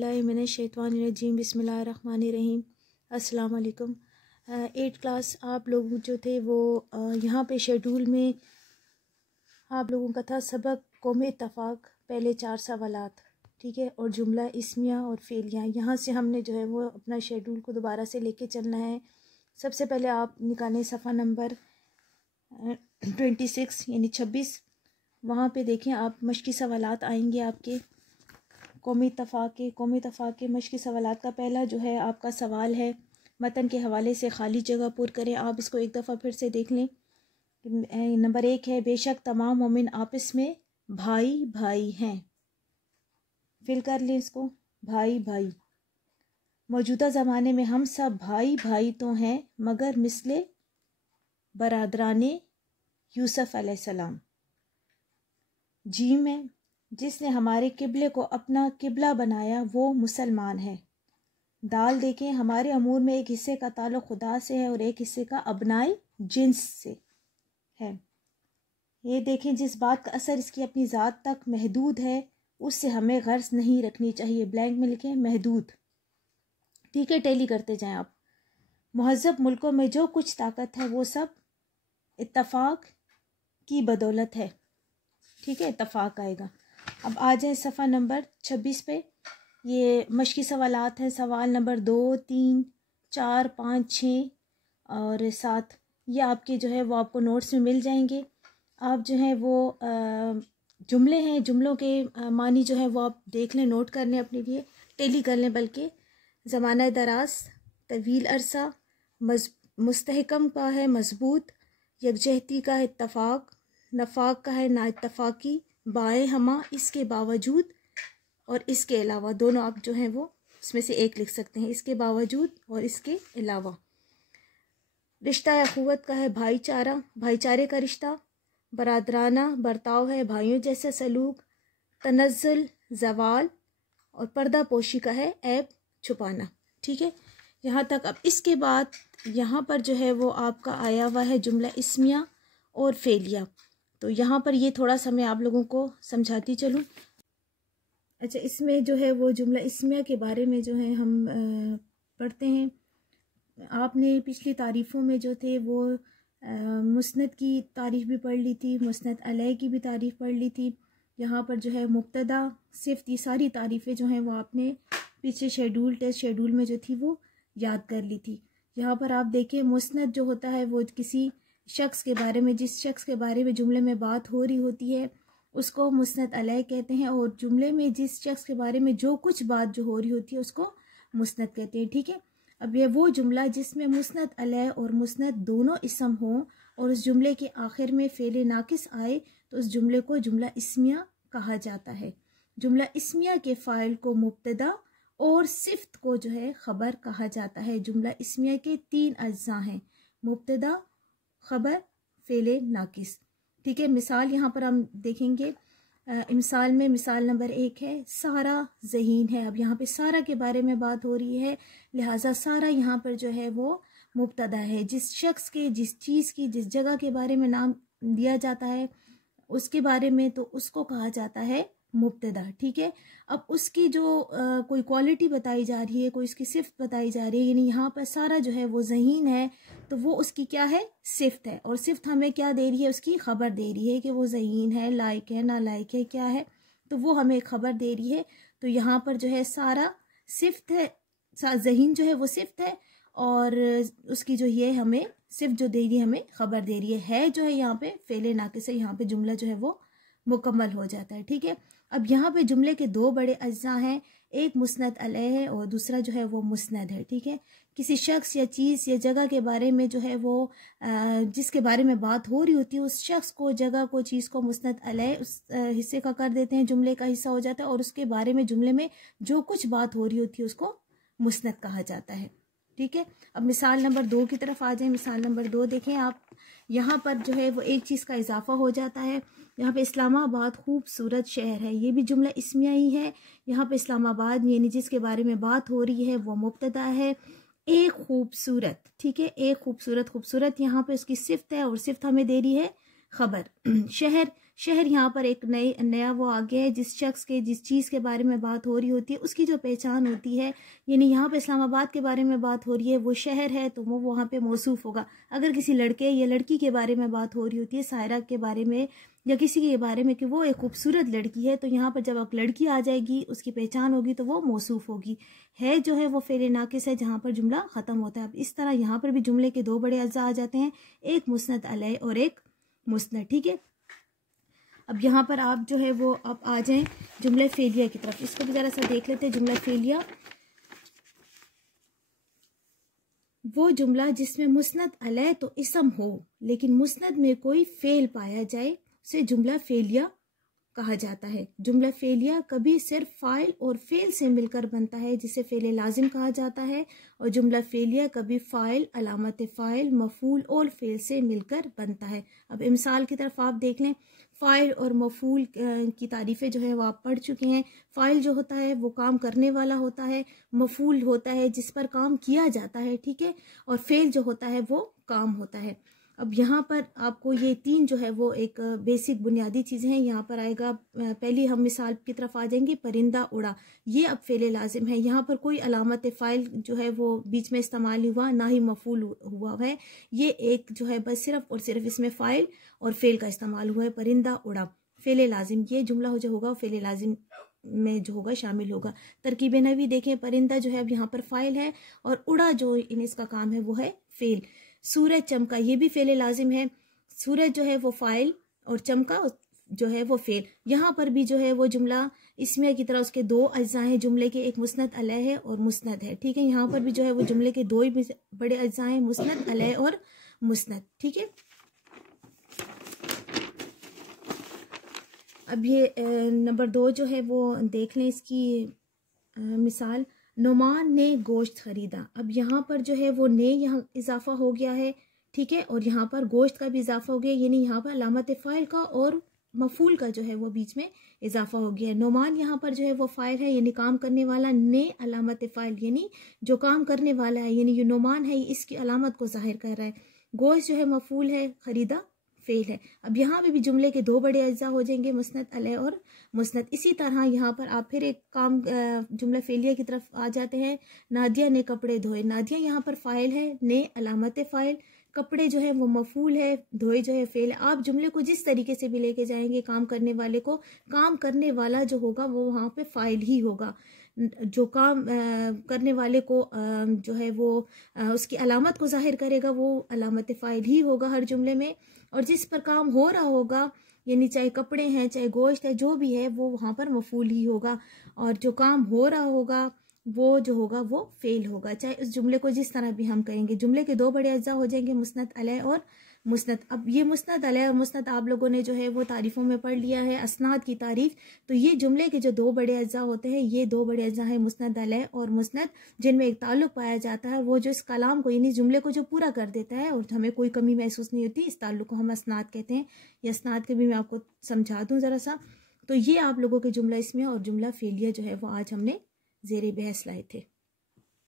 मिनश्शैतानिर्रजीम बिस्मिल्लाहिर्रहमानिर्रहीम। अस्सलाम वालेकुम। 8th क्लास आप लोग जो थे वो यहाँ पे शेड्यूल में आप लोगों का था सबक कौम इत्तफ़ाक़, पहले 4 सवालात, ठीक है, और जुमला इस्मिया और फ़ेलियाँ। यहाँ से हमने जो है वो अपना शेड्यूल को दोबारा से लेके चलना है। सबसे पहले आप निकालें सफ़ा नंबर 26 यानी 26। वहाँ पे देखें आप मश्की सवालात आएंगे आपके कौमी इत्तफ़ाक़ के मश्की सवालात का पहला जो है आपका सवाल है मतन के हवाले से खाली जगह पुर करें। आप इसको एक दफ़ा फिर से देख लें। नंबर 1 है बेशक तमाम मोमिन आपस में भाई भाई हैं। फिल कर लें इसको, भाई भाई। मौजूदा ज़माने में हम सब भाई भाई तो हैं मगर मिसले बरादराने यूसुफ अलैहिस्सलाम। जीम है जिसने हमारे किबले को अपना किबला बनाया वो मुसलमान है। दाल देखें हमारे अमूर में एक हिस्से का ताल्लुक़ खुदा से है और एक हिस्से का अबनाई जिन्स से है। ये देखें जिस बात का असर इसकी अपनी ज़ात तक महदूद है उससे हमें गर्ज नहीं रखनी चाहिए। ब्लैंक में लिखें महदूद, ठीक है। टैली करते जाएं आप। महज़ब मुल्कों में जो कुछ ताकत है वो सब इत्तफ़ाक़ की बदौलत है, ठीक है, इत्तफ़ाक़ आएगा। अब आ जाए सफ़ा नंबर 26 पे। ये मश्की सवालात हैं। सवाल नंबर 2, 3, 4, 5, 6 और 7 ये आपके जो है वो आपको नोट्स में मिल जाएंगे। आप जो है वो जुमले हैं, जुमलों के मानी जो है वो आप देख लें, नोट कर लें, अपने लिए टैली कर लें। बल्कि ज़माना दराज, तवील अरसा, मुस्तहकम का है मजबूत, यकजहती का है इत्तफ़ाक़, नफ़ाक़ का है नाइत्तफ़ाक़ी, बाएँ हमा, इसके बावजूद और इसके अलावा। दोनों आप जो हैं वो इसमें से एक लिख सकते हैं, इसके बावजूद और इसके अलावा। रिश्ता अख़ुवत का है भाईचारा, भाईचारे का रिश्ता। बरादराना बर्ताव है भाइयों जैसा सलूक। तनज़्ज़ुल ज़वाल और पर्दा पोशी का है ऐब छुपाना, ठीक है, यहाँ तक। अब इसके बाद यहाँ पर जो है वो आपका आया हुआ है जुमला इस्मिया और फ़ेलिया। तो यहाँ पर ये थोड़ा सा मैं आप लोगों को समझाती चलूँ। अच्छा, इसमें जो है वो जुमला इस्मिया के बारे में जो है हम पढ़ते हैं। आपने पिछली तारीफ़ों में जो थे वो मुस्नद की तारीफ़ भी पढ़ ली थी, मुस्नद अलैह की भी तारीफ़ पढ़ ली थी। यहाँ पर जो है मुब्तदा सिफ़्त, ये सारी तारीफ़ें जो हैं वो आपने पीछे शेड्यूल, टेस्ट शेड्यूल में जो थी वो याद कर ली थी। यहाँ पर आप देखें मुस्नद जो होता है वो किसी शख्स के बारे में, जिस शख्स के बारे में जुमले में बात हो रही होती है उसको मुस्नद अलैह कहते हैं, और जुमले में जिस शख्स के बारे में जो कुछ बात जो हो रही होती है उसको मुस्नद कहते हैं, ठीक है। अब ये वो जुमला जिसमें मुस्नद अलैह और मुस्नद दोनों इसम हों और उस जुमले के आखिर में फ़ेल नाकिस आए तो उस जुमले को जुमला इस्मिया कहा जाता है। जुमला इस्मिया के फ़ाइल को मुब्तदा और सिफ़्त को जो है ख़बर कहा जाता है। जुमला इस्मिया के 3 अज्जा हैं, मुब्तदा, ख़बर, फ़ेल नाकिस, ठीक है। मिसाल यहाँ पर हम देखेंगे। मिसाल में मिसाल नंबर 1 है सारा ज़हीन है। अब यहाँ पे सारा के बारे में बात हो रही है, लिहाजा सारा यहाँ पर जो है वो मुब्तदा है। जिस शख्स के, जिस चीज़ की, जिस जगह के बारे में नाम दिया जाता है उसके बारे में तो उसको कहा जाता है मुब्तदा, ठीक है। अब उसकी जो कोई क्वालिटी बताई जा रही है, कोई इसकी सिफ़्त बताई जा रही है, यानी यहाँ पर सारा जो है वो ज़हीन है तो वो उसकी क्या है, सिफ़्त है। और सिफ़्त हमें क्या दे रही है, उसकी ख़बर दे रही है कि वो ज़हीन है, लायक है, ना लायक है, क्या है, तो वो हमें ख़बर दे रही है। तो यहाँ पर जो है सारा सिफ़्त है, ज़हीन जो है वो सिफ़्त है और उसकी जो ये हमें सिफ़्त जो दे रही है हमें ख़बर दे रही है जो है यहाँ पे फ़ेल नाकिस है। यहाँ पे जुमला जो है वो मुकम्मल हो जाता है, ठीक है। अब यहाँ पे जुमले के 2 बड़े अज्जा हैं, एक मुस्नद अलैह है और दूसरा जो है वो मुस्नद है, ठीक है। किसी शख्स या चीज़ या जगह के बारे में जो है वो जिसके बारे में बात हो रही होती है उस शख्स को, जगह को, चीज़ को मुस्नद अलैह उस हिस्से का कर देते हैं, जुमले का हिस्सा हो जाता है, और उसके बारे में जुमले में जो कुछ बात हो रही होती है उसको मुस्नद कहा जाता है, ठीक है। अब मिसाल नंबर 2 की तरफ आ जाए। मिसाल नंबर 2 देखें आप, यहाँ पर जो है वो एक चीज़ का इजाफा हो जाता है। यहाँ पे इस्लामाबाद खूबसूरत शहर है, ये भी जुमला इस्मिया ही है। यहाँ पे इस्लामाबाद यानी जिसके बारे में बात हो रही है वो मुब्तदा है। एक खूबसूरत, ठीक है, एक खूबसूरत, खूबसूरत यहाँ पे उसकी सिफ़्त है और सिफ़्त हमें दे रही है ख़बर। शहर, शहर यहाँ पर एक नया वो आ गया है, जिस शख्स के जिस चीज़ के बारे में बात हो रही होती है उसकी जो पहचान होती है, यानी यहाँ पर इस्लामाबाद के बारे में बात हो रही है, वो शहर है तो वो वहाँ पे मौसूफ होगा। अगर किसी लड़के या लड़की के बारे में बात हो रही होती है, सायरा के बारे में या किसी के बारे में कि वो एक खूबसूरत लड़की है, तो यहाँ पर जब एक लड़की आ जाएगी उसकी पहचान होगी तो वो मौसूफ होगी। है जो है वो फेल नाकिस है, जहाँ पर जुमला ख़त्म होता है। अब इस तरह यहाँ पर भी जुमले के दो बड़े अज्जा आ जाते हैं, एक मुस्नद अलैह और एक मुस्नद। ठीक है, अब यहाँ पर आप जो है वो अब आ जाएं जुमला फेलिया की तरफ। इसको भी ज़रा सा देख लेते हैं। जुमला फेलिया वो जुमला जिसमें मुस्नद अलैह तो इसम हो लेकिन मुस्नद में कोई फेल पाया जाए उसे जुमला फेलिया कहा जाता है। जुमला फेलिया कभी सिर्फ फाइल और फेल से मिलकर बनता है, जिसे फेल लाजिम कहा जाता है, और जुमला फेलिया कभी फाइल, अलामत फाइल, मफूल और फेल से मिलकर बनता है। अब मिसाल की तरफ आप देख लें। फ़ाइल और मफूल की तारीफ़ें जो है वो आप पढ़ चुके हैं। फ़ाइल जो होता है वो काम करने वाला होता है, मफूल होता है जिस पर काम किया जाता है, ठीक है, और फेल जो होता है वो काम होता है। अब यहाँ पर आपको ये तीन जो है वो एक बेसिक बुनियादी चीज़ें हैं। यहाँ पर आएगा, पहली हम मिसाल की तरफ आ जाएंगे, परिंदा उड़ा। ये अब फेल लाजिम है। यहाँ पर कोई अलामत फ़ाइल जो है वो बीच में इस्तेमाल हुआ, ना ही मफूल हुआ है। ये एक जो है बस सिर्फ और सिर्फ इसमें फ़ाइल और फेल का इस्तेमाल हुआ है। परिंदा उड़ा फेल लाजिम, ये जुमला जो होगा फेल लाजिम में जो होगा शामिल होगा। तरकीब नवी देखें, परिंदा जो है अब यहाँ पर फ़ाइल है और उड़ा जो इन इसका काम है वो है फेल। सूरज चमका, ये भी फेल लाजिम है। सूरज जो है वो फाइल और चमका जो है वो फेल। यहाँ पर भी जो है वो जुमला इसमें की तरह उसके दो अज्जा हैं जुमले के, एक मुस्नद अलैह है और मुस्नद है। ठीक है, यहाँ पर भी जो है वो जुमले के दो ही बड़े अज्जा हैं, मुस्नद अलैह और मुस्नद। ठीक है, अब ये नंबर 2 जो है वो देख लें इसकी मिसाल। नुमान ने गोश्त खरीदा। अब यहाँ पर जो है वो ने यहाँ इजाफा हो गया है, ठीक है, और यहाँ पर गोश्त का भी इजाफा हो गया, यानी यहाँ पर अलामत फ़ाइल का और मफूल का जो है वो बीच में इजाफा हो गया है। नुमान यहाँ पर जो है वो फ़ाइल है, यानी काम करने वाला, ने अलामत फ़ाइल यानी जो काम करने वाला है, यानी ये नुमान है इसकी अलामत को जाहिर कर रहा है। गोश्त जो है मफूल है, खरीदा फेल है। अब यहाँ पे भी जुमले के दो बड़े अज्जा हो जाएंगे, मुस्नद अलैह और मुस्नद। इसी तरह यहाँ पर आप फिर एक काम जुमला फेलिया की तरफ आ जाते हैं। नादिया ने कपड़े धोए। नादिया यहाँ पर फ़ाइल है, ने अलामत फ़ाइल, कपड़े जो है वो मफूल है, धोए जो है फेल है। आप जुमले को जिस तरीके से भी लेके जाएंगे, काम करने वाले को, काम करने वाला जो होगा वो वहाँ पे फ़ाइल ही होगा। जो काम करने वाले को जो है वो उसकी अलामत को जाहिर करेगा वो अलामत फ़ाइल ही होगा हर जुमले में। और जिस पर काम हो रहा होगा, यानी चाहे कपड़े हैं चाहे गोश्त है, जो भी है वो वहाँ पर मफूल ही होगा। और जो काम हो रहा होगा वो जो होगा वो फेल होगा, चाहे उस जुमले को जिस तरह भी हम कहेंगे। जुमले के दो बड़े अज्जा हो जाएंगे, मुस्नद अलैह और मुस्नद। अब ये मुस्नद अलैह और मुस्नद आप लोगों ने जो है वो तारीफ़ों में पढ़ लिया है, असनाद की तारीफ़। तो ये जुमले के जो दो बड़े अज्जा होते हैं, ये दो बड़े अज्जा हैं मुस्नद अलैह और मुस्नद, जिनमें एक ताल्लुक़ पाया जाता है, वो जो इस कलाम को यानी जुमले को जो पूरा कर देता है और हमें कोई कमी महसूस नहीं होती, इस ताल्लुक़ को हम असनाद कहते हैं। ये असनाद के भी मैं आपको समझा दूँ ज़रा सा। तो ये आप लोगों के जुमला इसमें और जुमला फेलिया जो है वो आज हमने ज़ेरे बहस लाए थे।